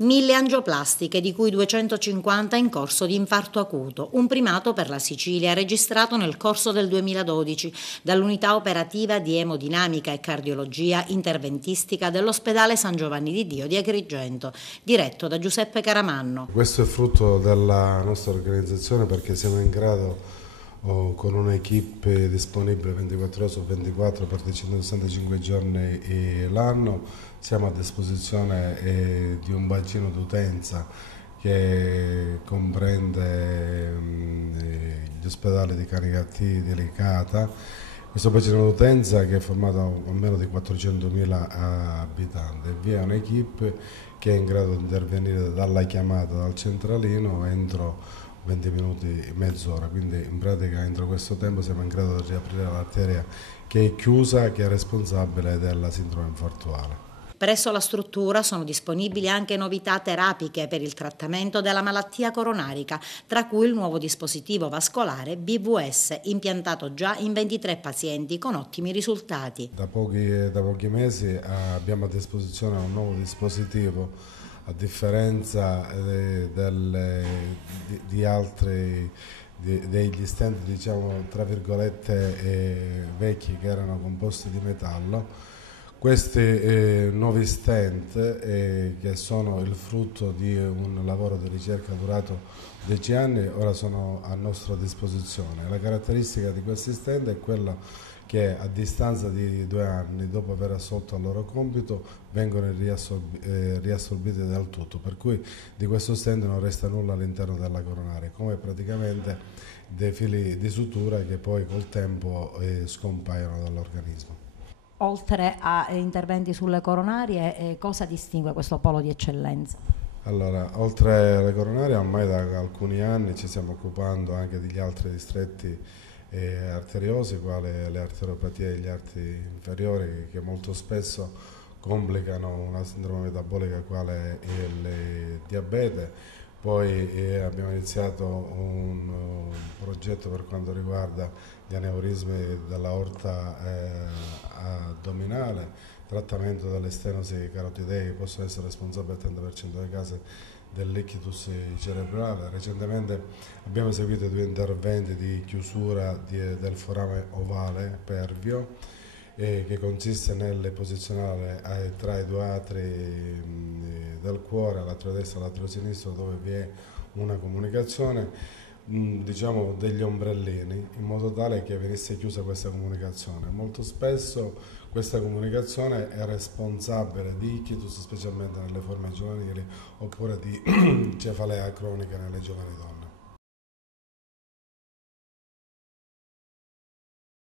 1000 angioplastiche, di cui 250 in corso di infarto acuto, un primato per la Sicilia registrato nel corso del 2012 dall'unità operativa di emodinamica e cardiologia interventistica dell'ospedale San Giovanni di Dio di Agrigento, diretto da Giuseppe Caramanno. Questo è frutto della nostra organizzazione perché siamo in grado con un'equipe disponibile 24 ore su 24 per 365 giorni l'anno. Siamo a disposizione di un bacino d'utenza che comprende gli ospedali di Canicattì, di Licata. Questo bacino d'utenza che è formato almeno di 400.000 abitanti. Vi è un'equipe che è in grado di intervenire dalla chiamata dal centralino entro 20 minuti, mezz'ora, quindi in pratica entro questo tempo siamo in grado di riaprire l'arteria che è chiusa, che è responsabile della sindrome infartuale. Presso la struttura sono disponibili anche novità terapiche per il trattamento della malattia coronarica, tra cui il nuovo dispositivo vascolare BVS, impiantato già in 23 pazienti con ottimi risultati. Da pochi mesi abbiamo a disposizione un nuovo dispositivo, a differenza di altri degli stent, diciamo tra virgolette vecchi, che erano composti di metallo. Questi nuovi stent, che sono il frutto di un lavoro di ricerca durato 10 anni, ora sono a nostra disposizione. La caratteristica di questi stent è quella che a distanza di 2 anni, dopo aver assolto il loro compito, vengono riassorbiti del tutto, per cui di questo stent non resta nulla all'interno della coronaria, come praticamente dei fili di sutura che poi col tempo scompaiono dall'organismo. Oltre a interventi sulle coronarie, cosa distingue questo polo di eccellenza? Allora, oltre alle coronarie, ormai da alcuni anni ci stiamo occupando anche degli altri distretti arteriosi, quali le arteriopatie degli arti inferiori, che molto spesso complicano una sindrome metabolica quale il diabete. Poi abbiamo iniziato un progetto per quanto riguarda gli aneurismi dell'aorta addominale, trattamento delle stenosi carotidee che possono essere responsabili al 30% dei casi dell'ictus cerebrale. Recentemente abbiamo eseguito 2 interventi di chiusura del forame ovale pervio, che consiste nel posizionare tra i 2 atri del cuore, l'atrio destro e l'atrio sinistro, dove vi è una comunicazione, diciamo degli ombrellini, in modo tale che venisse chiusa questa comunicazione. Molto spesso questa comunicazione è responsabile di ictus, specialmente nelle forme giovanili, oppure di cefalea cronica nelle giovani donne.